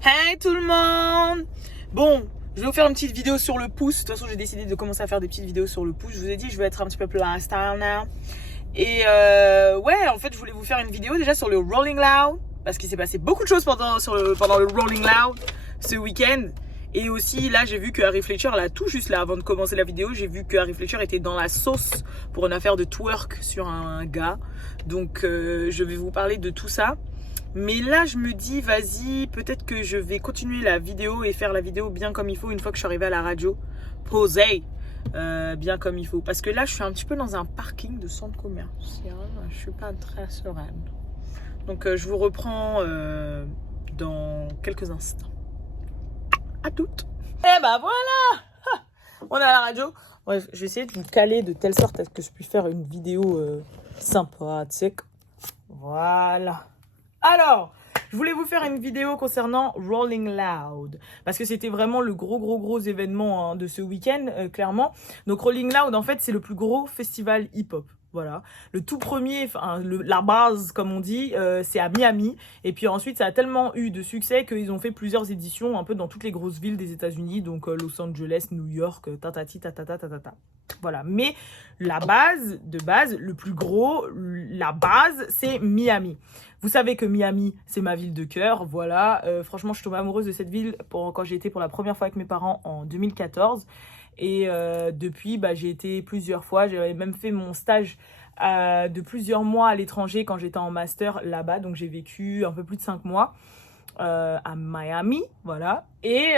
Hey tout le monde! Bon, je vais vous faire une petite vidéo sur le pouce. De toute façon, j'ai décidé de commencer à faire des petites vidéos sur le pouce. Je vous ai dit, je vais être un petit peu plus lifestyle now. Et ouais, en fait, je voulais vous faire une vidéo déjà sur le Rolling Loud. Parce qu'il s'est passé beaucoup de choses pendant le Rolling Loud ce week-end. Et aussi, là, j'ai vu que Harry Fletcher, là, tout juste là, avant de commencer la vidéo, j'ai vu que Harry Fletcher était dans la sauce pour une affaire de twerk sur un gars. Donc, je vais vous parler de tout ça. Mais là, je me dis, vas-y, peut-être que je vais continuer la vidéo et faire la vidéo bien comme il faut une fois que je suis arrivée à la radio. Posée, bien comme il faut. Parce que là, je suis un petit peu dans un parking de centre commercial. Je suis pas très sereine. Donc, je vous reprends dans quelques instants. À toutes. Et bah voilà, on est à la radio. Bref, je vais essayer de me caler de telle sorte à ce que je puisse faire une vidéo sympathique. Voilà. Alors, je voulais vous faire une vidéo concernant Rolling Loud. Parce que c'était vraiment le gros événement de ce week-end, clairement. Donc Rolling Loud, en fait, c'est le plus gros festival hip-hop. Voilà. Le tout premier, enfin, la base, comme on dit, c'est à Miami. Et puis ensuite, ça a tellement eu de succès qu'ils ont fait plusieurs éditions un peu dans toutes les grosses villes des États-Unis. Donc Los Angeles, New York, tatati, tatata, tatata. Voilà. Mais la base, de base, le plus gros, la base, c'est Miami. Vous savez que Miami, c'est ma ville de cœur, voilà. Franchement, je suis tombée amoureuse de cette ville quand j'ai été pour la première fois avec mes parents en 2014. Et depuis, j'ai été plusieurs fois. J'avais même fait mon stage de plusieurs mois à l'étranger quand j'étais en master là-bas. Donc, j'ai vécu un peu plus de 5 mois à Miami, voilà. Et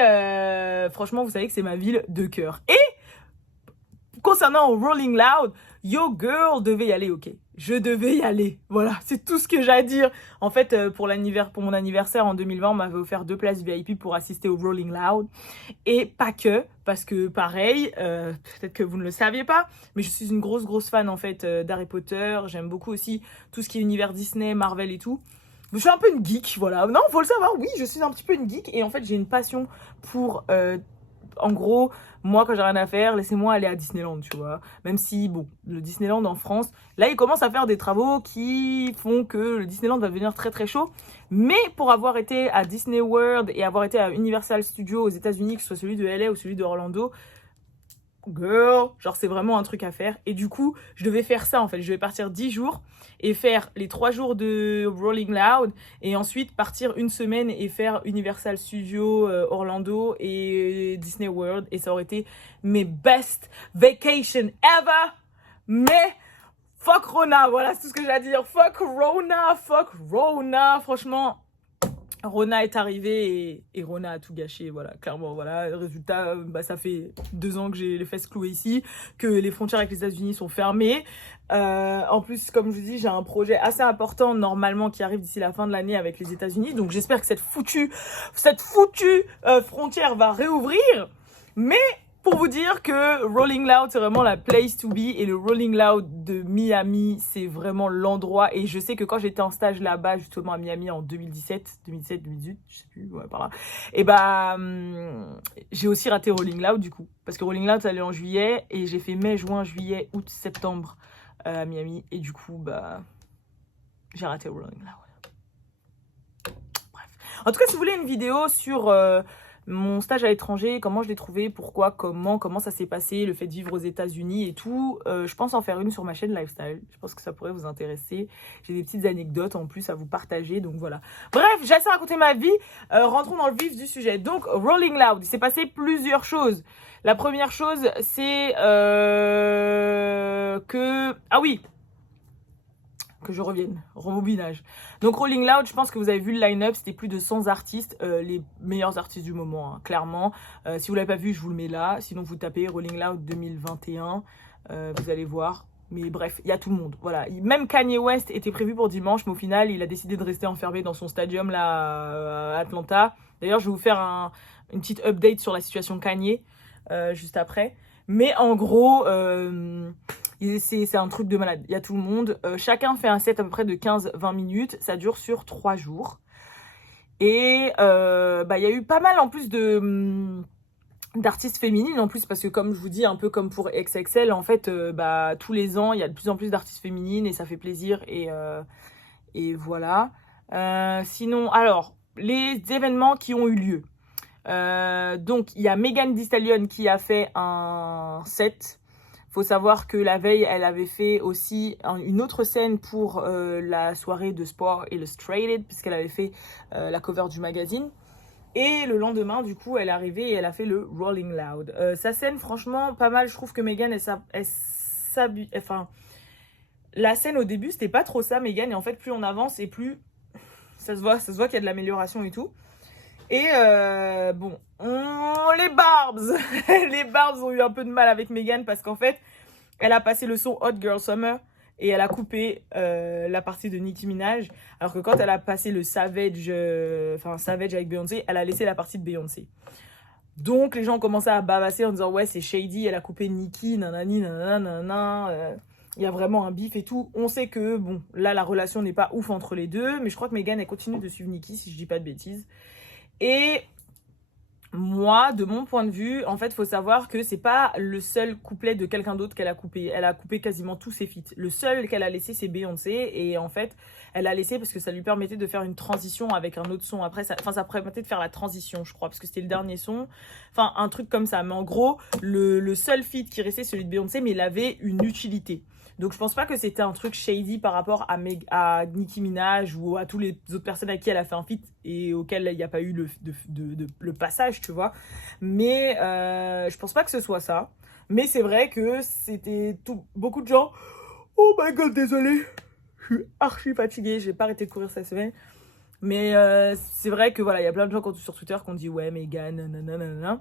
franchement, vous savez que c'est ma ville de cœur. Et concernant Rolling Loud, yo girl devait y aller, ok. Je devais y aller. Voilà, c'est tout ce que j'ai à dire. En fait, pour mon anniversaire en 2020, on m'avait offert 2 places VIP pour assister au Rolling Loud. Et pas que, parce que pareil, peut-être que vous ne le saviez pas, mais je suis une grosse fan en fait d'Harry Potter. J'aime beaucoup aussi tout ce qui est univers Disney, Marvel et tout. Je suis un peu une geek, voilà. Non, faut le savoir, oui, je suis un petit peu une geek. Et en fait, j'ai une passion pour... en gros, moi, quand j'ai rien à faire, laissez-moi aller à Disneyland, tu vois. Même si, bon, le Disneyland en France, là, ils commencent à faire des travaux qui font que le Disneyland va devenir très chaud. Mais pour avoir été à Disney World et avoir été à Universal Studios aux États-Unis, que ce soit celui de LA ou celui de Orlando, girl, genre c'est vraiment un truc à faire. Et du coup, je devais faire ça en fait. Je devais partir 10 jours et faire les 3 jours de Rolling Loud et ensuite partir une semaine et faire Universal Studios, Orlando et Disney World. Et ça aurait été mes best vacation ever. Mais fuck Rona, voilà, c'est tout ce que j'ai à dire. Fuck Rona, franchement. Rona est arrivée et Rona a tout gâché, voilà, clairement, voilà. Résultat, ça fait 2 ans que j'ai les fesses clouées ici, que les frontières avec les États-Unis sont fermées. En plus, comme je vous dis, j'ai un projet assez important, normalement, qui arrive d'ici la fin de l'année avec les États-Unis. Donc, j'espère que cette foutue frontière va réouvrir. Mais... pour vous dire que Rolling Loud, c'est vraiment la place to be. Et le Rolling Loud de Miami, c'est vraiment l'endroit. Et je sais que quand j'étais en stage là-bas, justement à Miami en 2017, 2018, je sais plus, ouais, par là. Et j'ai aussi raté Rolling Loud du coup. Parce que Rolling Loud, ça allait en juillet. Et j'ai fait mai, juin, juillet, août, septembre à Miami. Et du coup, j'ai raté Rolling Loud. Bref. En tout cas, si vous voulez une vidéo sur... mon stage à l'étranger, comment je l'ai trouvé, pourquoi, comment ça s'est passé, le fait de vivre aux États-Unis et tout. Je pense en faire une sur ma chaîne Lifestyle. Je pense que ça pourrait vous intéresser. J'ai des petites anecdotes en plus à vous partager, donc voilà. Bref, j'ai assez raconté ma vie. Rentrons dans le vif du sujet. Donc, Rolling Loud, il s'est passé plusieurs choses. La première chose, c'est que... ah oui, que je revienne, rembobinage. Donc Rolling Loud, je pense que vous avez vu le line-up, c'était plus de 100 artistes, les meilleurs artistes du moment, hein, clairement. Si vous ne l'avez pas vu, je vous le mets là. Sinon, vous tapez Rolling Loud 2021, vous allez voir. Mais bref, il y a tout le monde. Voilà. Même Kanye West était prévu pour dimanche, mais au final, il a décidé de rester enfermé dans son stadium là, à Atlanta. D'ailleurs, je vais vous faire une petite update sur la situation Kanye juste après. Mais en gros... c'est un truc de malade, il y a tout le monde. Chacun fait un set à peu près de 15-20 minutes. Ça dure sur 3 jours. Et il y a eu pas mal en plus d'artistes féminines en plus. Parce que comme je vous dis, un peu comme pour XXL, en fait, tous les ans, il y a de plus en plus d'artistes féminines. Et ça fait plaisir. Et voilà. Sinon, alors... les événements qui ont eu lieu. Donc, il y a Megan Thee Stallion qui a fait un set. Faut savoir que la veille, elle avait fait aussi une autre scène pour la soirée de Sport Illustrated, puisqu'elle avait fait la cover du magazine. Et le lendemain, du coup, elle est arrivée et elle a fait le Rolling Loud. Sa scène, franchement, pas mal. Je trouve que Megan, enfin, la scène au début, c'était pas trop ça, Megan. Et en fait, plus on avance et plus ça se voit qu'il y a de l'amélioration et tout. Et bon, les Barbs les Barbs ont eu un peu de mal avec Megan parce qu'en fait, elle a passé le son Hot Girl Summer et elle a coupé la partie de Nicki Minaj. Alors que quand elle a passé le Savage, Savage avec Beyoncé, elle a laissé la partie de Beyoncé. Donc les gens ont commencé à bavasser en disant ouais c'est shady, elle a coupé Nicki, nanani, nanana, il y a vraiment un bif et tout. On sait que bon, là la relation n'est pas ouf entre les deux, mais je crois que Megan elle continue de suivre Nicki si je dis pas de bêtises. Et moi, de mon point de vue, en fait, il faut savoir que c'est pas le seul couplet de quelqu'un d'autre qu'elle a coupé. Elle a coupé quasiment tous ses feats. Le seul qu'elle a laissé, c'est Beyoncé. Et en fait, elle a laissé parce que ça lui permettait de faire une transition avec un autre son. Après, ça permettait de faire la transition, je crois, parce que c'était le dernier son. Enfin, un truc comme ça. Mais en gros, le seul feat qui restait, celui de Beyoncé, mais il avait une utilité. Donc je pense pas que c'était un truc shady par rapport à Nicki Minaj ou à toutes les autres personnes à qui elle a fait un feat et auxquelles il n'y a pas eu le passage, tu vois. Mais je pense pas que ce soit ça. Mais c'est vrai que c'était beaucoup de gens. Oh my god, désolé. Je suis archi fatiguée, j'ai pas arrêté de courir cette semaine. Mais c'est vrai que voilà, il y a plein de gens sur Twitter qui ont dit ouais, Megan, nanana.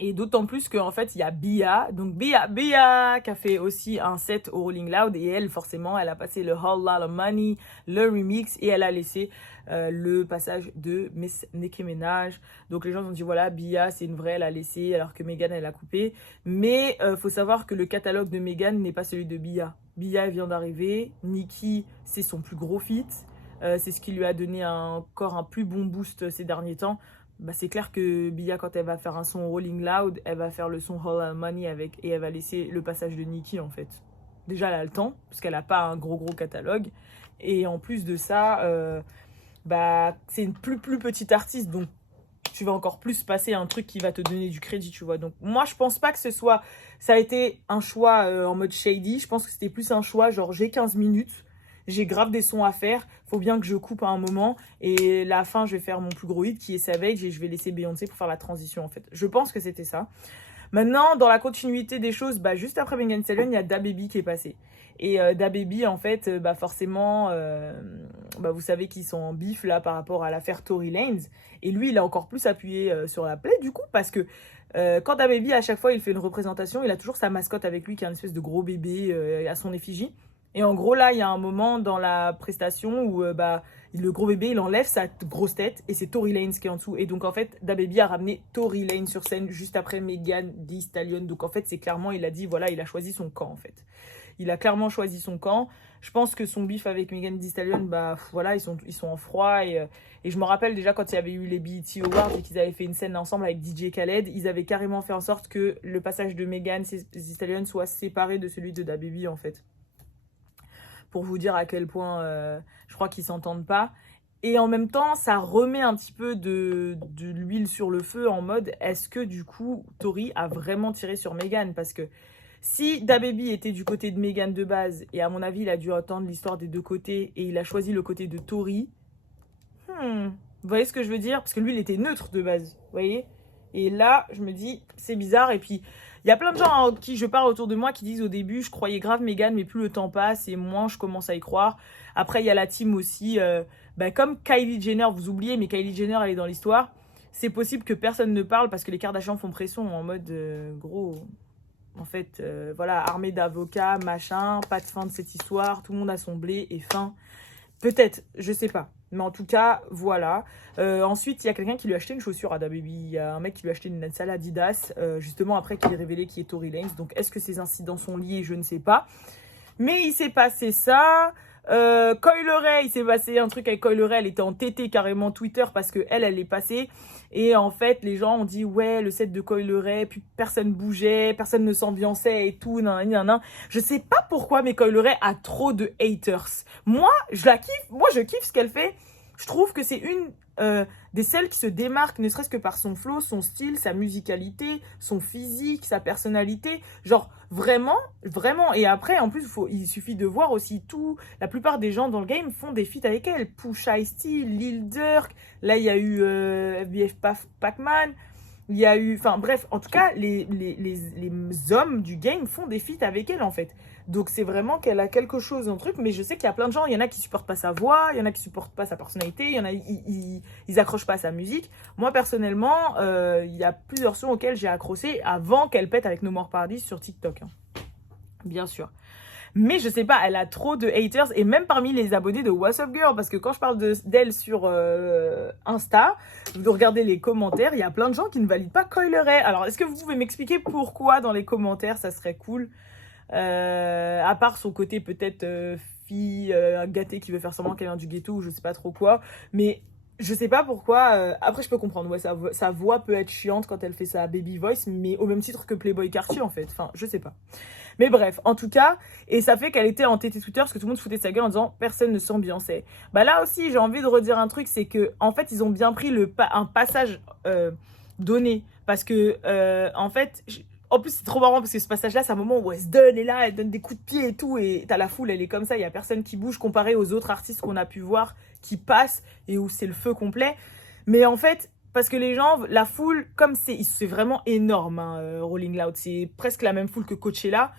Et d'autant plus qu'en fait, il y a Bia. Donc, Bia qui a fait aussi un set au Rolling Loud. Et elle, forcément, elle a passé le Whole Lot of Money, le remix. Et elle a laissé le passage de Miss Nicki Minaj. Donc, les gens ont dit, voilà, Bia, c'est une vraie, elle a laissé. Alors que Megan, elle a coupé. Mais faut savoir que le catalogue de Megan n'est pas celui de Bia. Bia, elle vient d'arriver. Nicki, c'est son plus gros feat. C'est ce qui lui a donné encore un plus bon boost ces derniers temps. Bah, c'est clair que Bia, quand elle va faire un son Rolling Loud, elle va faire le son All Money et elle va laisser le passage de Nicki en fait. Déjà, elle a le temps, parce qu'elle n'a pas un gros catalogue. Et en plus de ça, c'est une plus petite artiste, donc tu vas encore plus passer un truc qui va te donner du crédit, tu vois. Donc moi, je pense pas que ça a été un choix en mode shady. Je pense que c'était plus un choix genre j'ai 15 minutes. J'ai grave des sons à faire, faut bien que je coupe à un moment. Et la fin, je vais faire mon plus gros hit qui est Savage et je vais laisser Beyoncé pour faire la transition en fait. Je pense que c'était ça. Maintenant, dans la continuité des choses, juste après Megan Thee Stallion, il y a DaBaby qui est passé. Et DaBaby, en fait, forcément, vous savez qu'ils sont en bif là par rapport à l'affaire Tory Lanez. Et lui, il a encore plus appuyé sur la plaie du coup parce que quand DaBaby, à chaque fois, il fait une représentation, il a toujours sa mascotte avec lui qui est un espèce de gros bébé à son effigie. Et en gros, là, il y a un moment dans la prestation où le gros bébé, il enlève sa grosse tête et c'est Tory Lanez qui est en dessous. Et donc, en fait, DaBaby a ramené Tory Lanez sur scène juste après Megan Thee Stallion. Donc, en fait, c'est clairement, il a dit, voilà, il a choisi son camp, en fait. Il a clairement choisi son camp. Je pense que son bif avec Megan Thee Stallion, voilà, ils sont en froid. Et je me rappelle déjà quand il y avait eu les BET Awards et qu'ils avaient fait une scène ensemble avec DJ Khaled, ils avaient carrément fait en sorte que le passage de Megan Thee Stallion soit séparé de celui de DaBaby, en fait. Pour vous dire à quel point je crois qu'ils s'entendent pas. Et en même temps, ça remet un petit peu de l'huile sur le feu en mode est-ce que du coup, Tory a vraiment tiré sur Megan? Parce que si DaBaby était du côté de Megan de base, et à mon avis, il a dû entendre l'histoire des deux côtés, et il a choisi le côté de Tory, vous voyez ce que je veux dire? Parce que lui, il était neutre de base, vous voyez? Et là, je me dis, c'est bizarre. Et puis, il y a plein de gens à qui je parle autour de moi qui disent au début, je croyais grave Megan, mais plus le temps passe et moins je commence à y croire. Après, il y a la team aussi, comme Kylie Jenner, vous oubliez, mais Kylie Jenner, elle est dans l'histoire. C'est possible que personne ne parle parce que les Kardashians font pression en mode, gros, en fait, voilà, armée d'avocats, machin, pas de fin de cette histoire, tout le monde a son blé et fin. Peut-être, je sais pas. Mais en tout cas, voilà. Ensuite, il y a quelqu'un qui lui a acheté une chaussure à DaBaby. Il y a un mec qui lui a acheté une salle Adidas, justement après qu'il ait révélé qui est Tory Lanez. Donc, est-ce que ces incidents sont liés? Je ne sais pas. Mais il s'est passé ça. Coi Leray, il s'est passé un truc avec Coi Leray. Elle était en TT carrément Twitter parce que elle est passée. Et en fait, les gens ont dit ouais, le set de Coi Leray, puis personne bougeait, personne ne s'ambiançait et tout, nan. Je sais pas pourquoi, mais Coi Leray a trop de haters. Moi, je la kiffe. Moi, je kiffe ce qu'elle fait. Je trouve que c'est une des celles qui se démarquent, ne serait-ce que par son flow, son style, sa musicalité, son physique, sa personnalité. Genre, vraiment, vraiment. Et après, en plus, il suffit de voir aussi la plupart des gens dans le game font des feats avec elle. Pusha T, Lil Durk, là, il y a eu FBF Pac-Man. Il y a eu, enfin bref, en tout cas, les hommes du game font des feats avec elle en fait. Donc c'est vraiment qu'elle a quelque chose, un truc, mais je sais qu'il y a plein de gens, il y en a qui supportent pas sa voix, il y en a qui supportent pas sa personnalité, il y en a, ils accrochent pas à sa musique. Moi personnellement, il y a plusieurs sons auxquels j'ai accroché avant qu'elle pète avec No More Paradise sur TikTok, hein. Bien sûr. Mais je sais pas, elle a trop de haters, et même parmi les abonnés de What's Up Girl, parce que quand je parle d'elle sur Insta, vous regardez les commentaires, il y a plein de gens qui ne valident pas Coi Leray. Alors, est-ce que vous pouvez m'expliquer pourquoi dans les commentaires, ça serait cool, à part son côté peut-être fille gâtée qui veut faire semblant qu'elle vient du ghetto, ou je sais pas trop quoi, mais je sais pas pourquoi. Après, je peux comprendre, ouais, sa voix peut être chiante quand elle fait sa baby voice, mais au même titre que Playboi Carti en fait, enfin, je sais pas. Mais bref, en tout cas, et ça fait qu'elle était en TT Twitter parce que tout le monde se foutait de sa gueule en disant personne ne sent Beyoncé. Bah là aussi, j'ai envie de redire un truc, c'est que en fait, ils ont bien pris un passage donné parce que en fait, en plus c'est trop marrant parce que ce passage-là, c'est un moment où elle se donne et là, elle donne des coups de pied et tout et t'as la foule, elle est comme ça, il y a personne qui bouge comparé aux autres artistes qu'on a pu voir qui passent et où c'est le feu complet. Mais en fait, parce que les gens, la foule, comme c'est vraiment énorme, hein, Rolling Loud, c'est presque la même foule que Coachella.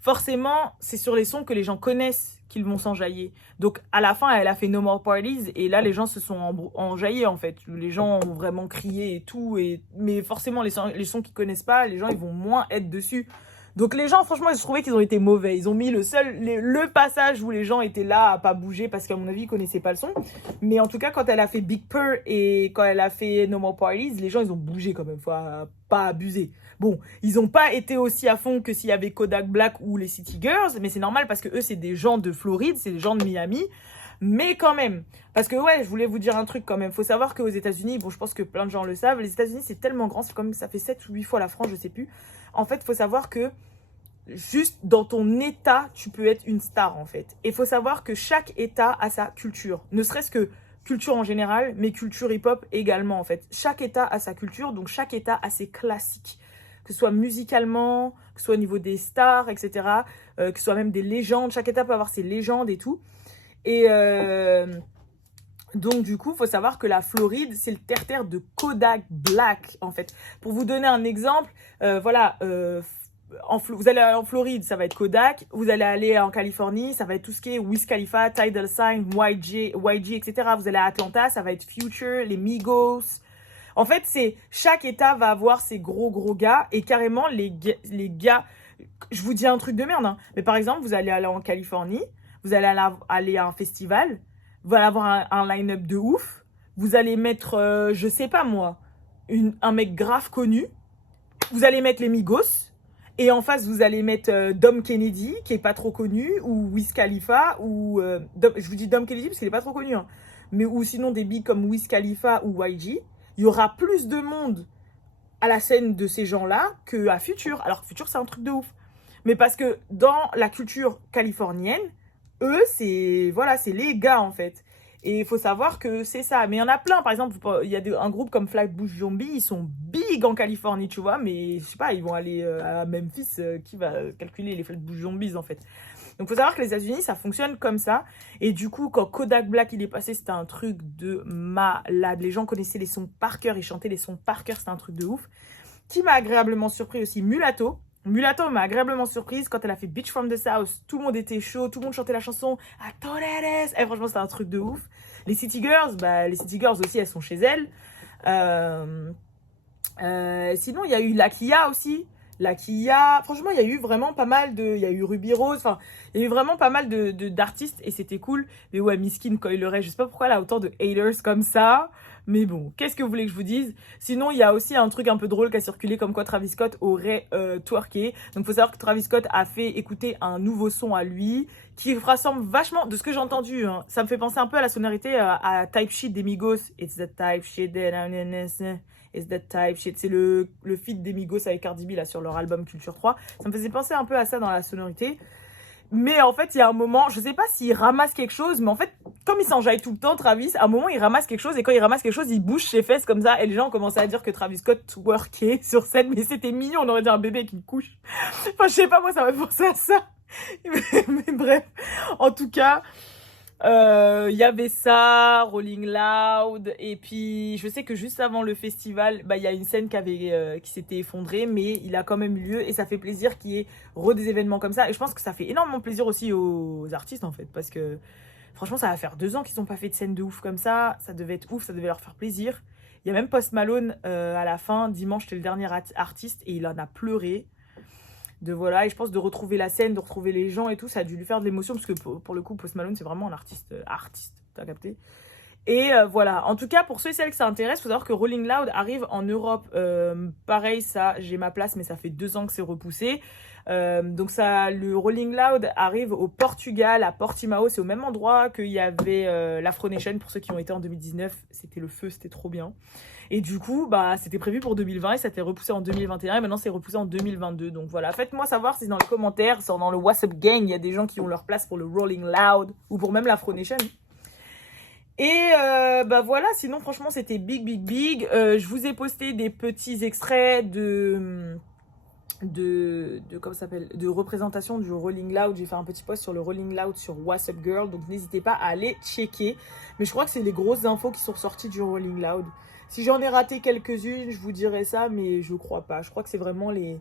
Forcément, c'est sur les sons que les gens connaissent qu'ils vont s'enjailler. Donc, à la fin, elle a fait No More Parties, et là, les gens se sont enjaillés, en fait. Les gens ont vraiment crié et tout, mais forcément, les sons qu'ils connaissent pas, les gens, ils vont moins être dessus. Donc, les gens, franchement, je trouvais qu'ils ont été mauvais. Ils ont mis le passage où les gens étaient là à pas bouger, parce qu'à mon avis, ils connaissaient pas le son. Mais en tout cas, quand elle a fait Big Purr et quand elle a fait No More Parties, les gens, ils ont bougé quand même. Faut pas abuser. Bon, ils ont pas été aussi à fond que s'il y avait Kodak Black ou les City Girls, mais c'est normal parce que eux, c'est des gens de Floride, c'est des gens de Miami. Mais quand même, parce que ouais, je voulais vous dire un truc quand même. Faut savoir qu'aux États-Unis, bon, je pense que plein de gens le savent, les États-Unis, c'est tellement grand, c'est comme ça fait 7 ou 8 fois la France, je sais plus. En fait, faut savoir que juste dans ton état, tu peux être une star en fait. Et faut savoir que chaque état a sa culture, ne serait-ce que culture en général, mais culture hip-hop également en fait. Chaque état a sa culture, donc chaque état a ses classiques. Que ce soit musicalement, que ce soit au niveau des stars, etc. Que ce soit même des légendes. Chaque état peut avoir ses légendes et tout. Et donc, du coup, il faut savoir que la Floride, c'est le terre-terre de Kodak Black, en fait. Pour vous donner un exemple, voilà, vous allez en Floride, ça va être Kodak. Vous allez aller en Californie, ça va être tout ce qui est Wiz Khalifa, Ty Dolla $ign, YG, etc. Vous allez à Atlanta, ça va être Future, les Migos. En fait, chaque état va avoir ses gros gars et carrément les gars, je vous dis un truc de merde, hein, mais par exemple, vous allez aller en Californie, vous allez aller à un festival, vous allez avoir un line-up de ouf, vous allez mettre, je sais pas moi, un mec grave connu, vous allez mettre les Migos, et en face, vous allez mettre Dom Kennedy, qui est pas trop connu, ou Wiz Khalifa, ou... je vous dis Dom Kennedy parce qu'il est pas trop connu, hein, mais ou sinon des bigs comme Wiz Khalifa ou YG. Il y aura plus de monde à la scène de ces gens-là qu'à Future. Alors que Future, c'est un truc de ouf. Mais parce que dans la culture californienne, eux, c'est les gars, en fait. Et il faut savoir que c'est ça. Mais il y en a plein. Par exemple, il y a un groupe comme Flatbush Zombie, ils sont big en Californie, tu vois. Mais je sais pas, ils vont aller à Memphis. Qui va calculer les Flatbush Zombies, en fait? Donc, il faut savoir que les États-Unis, ça fonctionne comme ça. Et du coup, quand Kodak Black, il est passé, c'était un truc de malade. Les gens connaissaient les sons par cœur, ils chantaient les sons par cœur, c'était un truc de ouf. Qui m'a agréablement surpris aussi, Mulatto. Mulatto m'a agréablement surprise quand elle a fait Bitch from the South. Tout le monde était chaud, tout le monde chantait la chanson à Toreres. Et franchement, c'était un truc de ouf. Les City Girls, les City Girls aussi, elles sont chez elles. Sinon, il y a eu Lakia aussi. Lakia, franchement, il y a eu vraiment pas mal de... Il y a eu Ruby Rose, enfin, il y a eu vraiment pas mal d'artistes et c'était cool. Mais ouais, Miskin, Coi Leray, je sais pas pourquoi elle a autant de haters comme ça. Mais bon, qu'est-ce que vous voulez que je vous dise? Sinon, il y a aussi un truc un peu drôle qui a circulé comme quoi Travis Scott aurait twerké. Donc, faut savoir que Travis Scott a fait écouter un nouveau son à lui qui ressemble vachement, de ce que j'ai entendu, hein, ça me fait penser un peu à la sonorité à Type Shit des Migos. It's the type shit that... It's that type shit. C'est le feat des Migos avec Cardi B là, sur leur album Culture 3. Ça me faisait penser un peu à ça dans la sonorité. Mais en fait, il y a un moment, je sais pas s'il ramasse quelque chose, mais en fait, comme il s'enjaille tout le temps, Travis, à un moment, il ramasse quelque chose, et quand il ramasse quelque chose, il bouge ses fesses comme ça, et les gens ont commencé à dire que Travis Scott twerkait sur scène, mais c'était mignon, on aurait dit un bébé qui couche. Enfin, je sais pas, moi, ça m'a fait penser à ça. Mais bref, en tout cas, il y avait ça, Rolling Loud, et puis je sais que juste avant le festival, bah il y a une scène qui s'était effondrée, mais il a quand même eu lieu et ça fait plaisir qu'il y ait des événements comme ça. Et je pense que ça fait énormément plaisir aussi aux artistes en fait, parce que franchement ça va faire 2 ans qu'ils n'ont pas fait de scène de ouf comme ça devait être ouf, ça devait leur faire plaisir. Il y a même Post Malone à la fin, dimanche c'était le dernier artiste et il en a pleuré. Voilà, et je pense de retrouver la scène, de retrouver les gens et tout, ça a dû lui faire de l'émotion parce que pour le coup Post Malone c'est vraiment un artiste, t'as capté. Et voilà, en tout cas pour ceux et celles que ça intéresse, faut savoir que Rolling Loud arrive en Europe, pareil ça j'ai ma place mais ça fait 2 ans que c'est repoussé. Donc ça, le Rolling Loud arrive au Portugal, à Portimao, c'est au même endroit qu'il y avait l'Afro Nation pour ceux qui ont été en 2019, c'était le feu, c'était trop bien. Et du coup, bah, c'était prévu pour 2020 et ça a été repoussé en 2021 et maintenant c'est repoussé en 2022. Donc voilà, faites-moi savoir si dans les commentaires, dans le WhatsApp Gang, il y a des gens qui ont leur place pour le Rolling Loud ou pour même l'Afro Nation. Et bah voilà, sinon franchement c'était big. Je vous ai posté des petits extraits de comment ça s'appelle, de représentation du Rolling Loud. J'ai fait un petit post sur le Rolling Loud sur WhatsApp Girl, donc n'hésitez pas à aller checker. Mais je crois que c'est les grosses infos qui sont ressorties du Rolling Loud. Si j'en ai raté quelques-unes, je vous dirai ça, mais je crois pas. Je crois que c'est vraiment les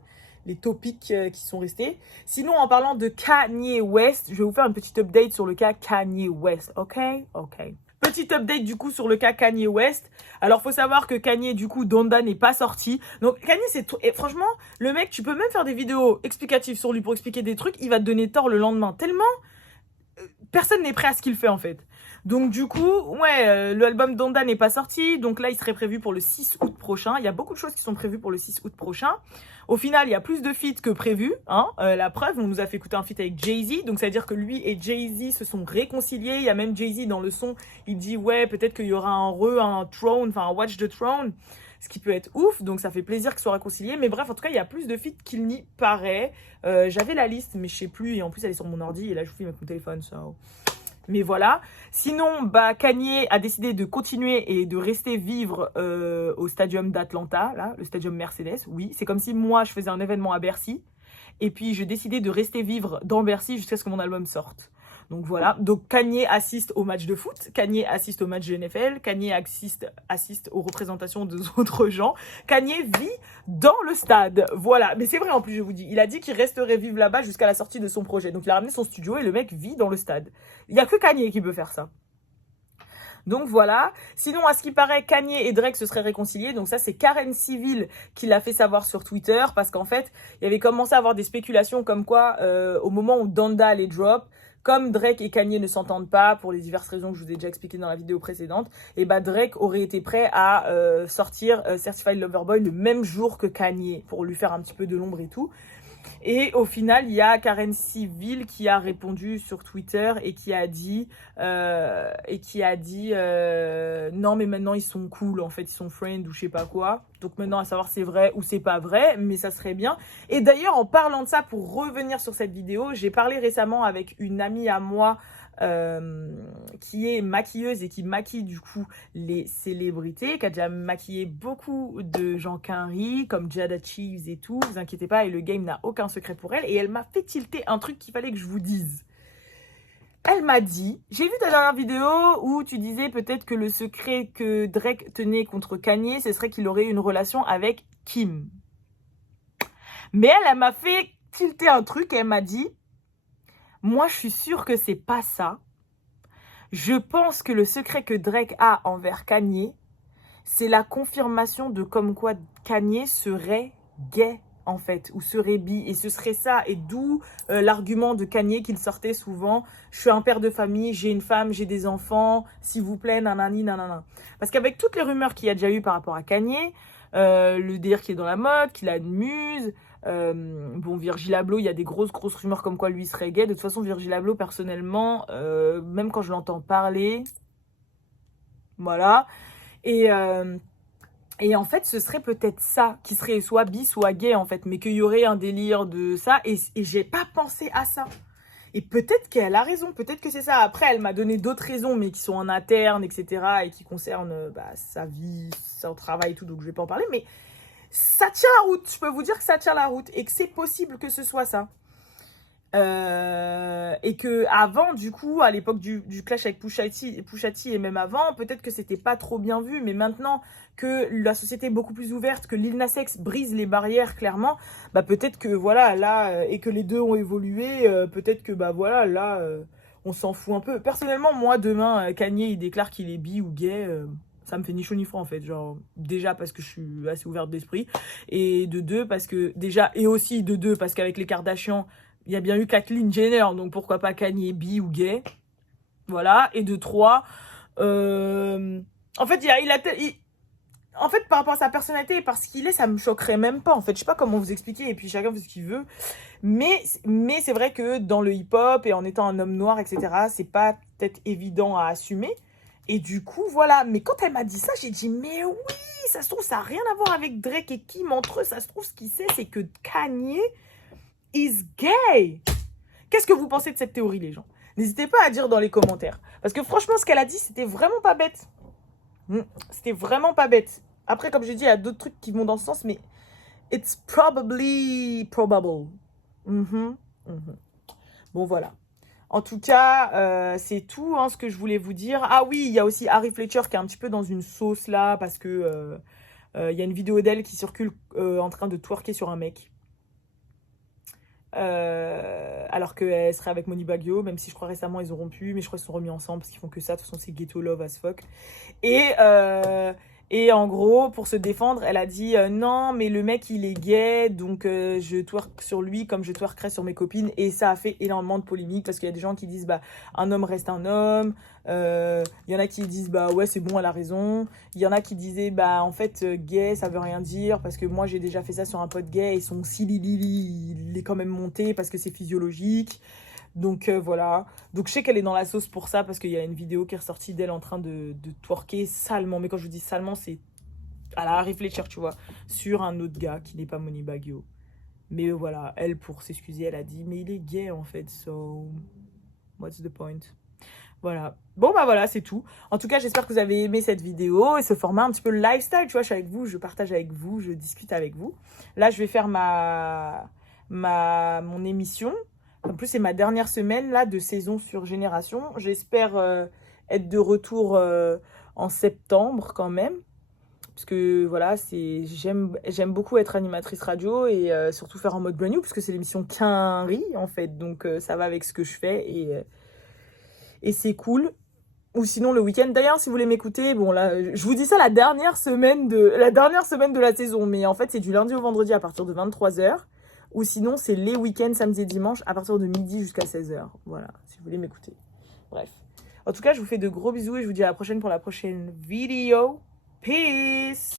topics qui sont restés. Sinon, en parlant de Kanye West, je vais vous faire une petite update sur le cas Kanye West, ok? Petite update du coup sur le cas Kanye West. Alors faut savoir que Kanye du coup Donda n'est pas sorti. Donc Kanye et franchement le mec, tu peux même faire des vidéos explicatives sur lui pour expliquer des trucs, il va te donner tort le lendemain tellement personne n'est prêt à ce qu'il fait en fait. Donc du coup, ouais, l'album Donda n'est pas sorti. Donc là, il serait prévu pour le 6 août prochain. Il y a beaucoup de choses qui sont prévues pour le 6 août prochain. Au final, il y a plus de feats que prévu. Hein. La preuve, on nous a fait écouter un feat avec Jay-Z. Donc ça veut dire que lui et Jay-Z se sont réconciliés. Il y a même Jay-Z dans le son. Il dit, ouais, peut-être qu'il y aura un Throne, enfin un Watch the Throne. Ce qui peut être ouf. Donc ça fait plaisir qu'ils soient réconciliés. Mais bref, en tout cas, il y a plus de feats qu'il n'y paraît. J'avais la liste, mais je sais plus. Et en plus, elle est sur mon ordi. Et là, je vous filme avec mon téléphone. So. Mais voilà. Sinon, bah, Kanye a décidé de continuer et de rester vivre au stadium d'Atlanta, là, le stadium Mercedes. Oui, c'est comme si moi, je faisais un événement à Bercy. Et puis, je décidais de rester vivre dans Bercy jusqu'à ce que mon album sorte. Donc voilà. Donc Kanye assiste au match de foot, Kanye assiste au match de NFL, Kanye assiste aux représentations d'autres gens. Kanye vit dans le stade. Voilà. Mais c'est vrai en plus, je vous dis. Il a dit qu'il resterait vivre là-bas jusqu'à la sortie de son projet. Donc il a ramené son studio et le mec vit dans le stade. Il n'y a que Kanye qui peut faire ça. Donc voilà. Sinon, à ce qui paraît, Kanye et Drake se seraient réconciliés. Donc ça, c'est Karen Civil qui l'a fait savoir sur Twitter. Parce qu'en fait, il y avait commencé à avoir des spéculations comme quoi, au moment où Donda allait drop, comme Drake et Kanye ne s'entendent pas pour les diverses raisons que je vous ai déjà expliquées dans la vidéo précédente, et bah Drake aurait été prêt à sortir Certified Lover Boy le même jour que Kanye pour lui faire un petit peu de l'ombre et tout. Et au final, il y a Karen Civil qui a répondu sur Twitter et qui a dit non mais maintenant ils sont cool, en fait ils sont friends ou je sais pas quoi. Donc maintenant à savoir c'est vrai ou c'est pas vrai, mais ça serait bien. Et d'ailleurs en parlant de ça, pour revenir sur cette vidéo, j'ai parlé récemment avec une amie à moi qui est maquilleuse et qui maquille du coup les célébrités, qui a déjà maquillé beaucoup de gens qu'un comme Jada Cheese et tout, vous inquiétez pas, et le game n'a aucun secret pour elle. Et elle m'a fait tilter un truc qu'il fallait que je vous dise. Elle m'a dit, j'ai vu ta dernière vidéo où tu disais peut-être que le secret que Drake tenait contre Kanye, ce serait qu'il aurait une relation avec Kim. Mais elle m'a fait tilter un truc et elle m'a dit, moi, je suis sûre que c'est pas ça. Je pense que le secret que Drake a envers Kanye, c'est la confirmation de comme quoi Kanye serait gay, en fait, ou serait bi. Et ce serait ça. Et d'où l'argument de Kanye qu'il sortait souvent. Je suis un père de famille, j'ai une femme, j'ai des enfants, s'il vous plaît, nanani, nanana. Parce qu'avec toutes les rumeurs qu'il y a déjà eu par rapport à Kanye, le délire qui est dans la mode, qu'il a une muse... bon, Virgil Abloh, il y a des grosses rumeurs comme quoi lui serait gay. De toute façon, Virgil Abloh, personnellement, même quand je l'entends parler, voilà. Et en fait, ce serait peut-être ça qui serait soit bi, soit gay, en fait, mais qu'il y aurait un délire de ça. Et j'ai pas pensé à ça. Et peut-être qu'elle a raison, peut-être que c'est ça. Après, elle m'a donné d'autres raisons, mais qui sont en interne, etc. et qui concernent sa vie, son travail et tout, donc je vais pas en parler. Mais ça tient la route, je peux vous dire que ça tient la route et que c'est possible que ce soit ça. Et que avant, du coup, à l'époque du clash avec Pusha T et même avant, peut-être que c'était pas trop bien vu, mais maintenant que la société est beaucoup plus ouverte, que Lil Nas X brise les barrières clairement, bah peut-être que voilà, là, et que les deux ont évolué, peut-être que bah voilà, là, on s'en fout un peu. Personnellement, moi, demain, Kanye, il déclare qu'il est bi ou gay, ça me fait ni chaud ni froid en fait, genre déjà parce que je suis assez ouverte d'esprit, et de deux parce que déjà, et aussi de deux parce qu'avec les Kardashians, il y a bien eu Kathleen Jenner, donc pourquoi pas Kanye bi ou gay. Voilà. Et de 3, en fait, en fait, par rapport à sa personnalité et parce qu'il est, ça me choquerait même pas. En fait, je sais pas comment vous expliquer, et puis chacun fait ce qu'il veut. Mais c'est vrai que dans le hip-hop et en étant un homme noir, etc., c'est pas peut-être évident à assumer. Et du coup, voilà. Mais quand elle m'a dit ça, j'ai dit, mais oui, ça se trouve, ça n'a rien à voir avec Drake et Kim entre eux. Ça se trouve, ce qu'il sait, c'est que Kanye is gay. Qu'est-ce que vous pensez de cette théorie, les gens? N'hésitez pas à dire dans les commentaires. Parce que franchement, ce qu'elle a dit, c'était vraiment pas bête. C'était vraiment pas bête. Après, comme je dis, il y a d'autres trucs qui vont dans ce sens, mais it's probably probable. Bon, voilà. En tout cas, c'est tout ce que je voulais vous dire. Ah oui, il y a aussi Harry Fletcher qui est un petit peu dans une sauce là, parce que il y a une vidéo d'elle qui circule en train de twerker sur un mec. Alors qu'elle serait avec Moni Baggio, même si je crois récemment ils ont rompu, mais je crois qu'ils sont remis ensemble parce qu'ils font que ça. De toute façon, c'est ghetto love as fuck. Et en gros, pour se défendre, elle a dit non, mais le mec il est gay, donc je twerk sur lui comme je twerkerais sur mes copines. Et ça a fait énormément de polémiques parce qu'il y a des gens qui disent bah un homme reste un homme. Il y en a qui disent bah ouais, c'est bon, elle a raison. Il y en a qui disaient bah en fait gay ça veut rien dire parce que moi j'ai déjà fait ça sur un pote gay et son silili il est quand même monté parce que c'est physiologique. Donc voilà. Donc je sais qu'elle est dans la sauce pour ça parce qu'il y a une vidéo qui est ressortie d'elle en train de twerker salement. Mais quand je vous dis salement, c'est à la Harry Fletcher, tu vois, sur un autre gars qui n'est pas Moni Baggio. Mais voilà, elle, pour s'excuser, elle a dit mais il est gay en fait, so what's the point? Voilà. Bon bah voilà, c'est tout. En tout cas, j'espère que vous avez aimé cette vidéo et ce format un petit peu lifestyle, tu vois, je suis avec vous, je partage avec vous, je discute avec vous. Là, je vais faire mon émission. En plus, c'est ma dernière semaine là de saison sur Génération. J'espère être de retour en septembre quand même. Parce que voilà, j'aime beaucoup être animatrice radio et surtout faire en mode brand new, parce que c'est l'émission Quinri en fait. Donc ça va avec ce que je fais et c'est cool. Ou sinon le week-end. D'ailleurs, si vous voulez m'écouter, bon là, je vous dis ça la dernière semaine de la saison. Mais en fait, c'est du lundi au vendredi à partir de 23h. Ou sinon, c'est les week-ends, samedi et dimanche, à partir de midi jusqu'à 16h. Voilà, si vous voulez m'écouter. Bref. En tout cas, je vous fais de gros bisous et je vous dis à la prochaine pour la prochaine vidéo. Peace!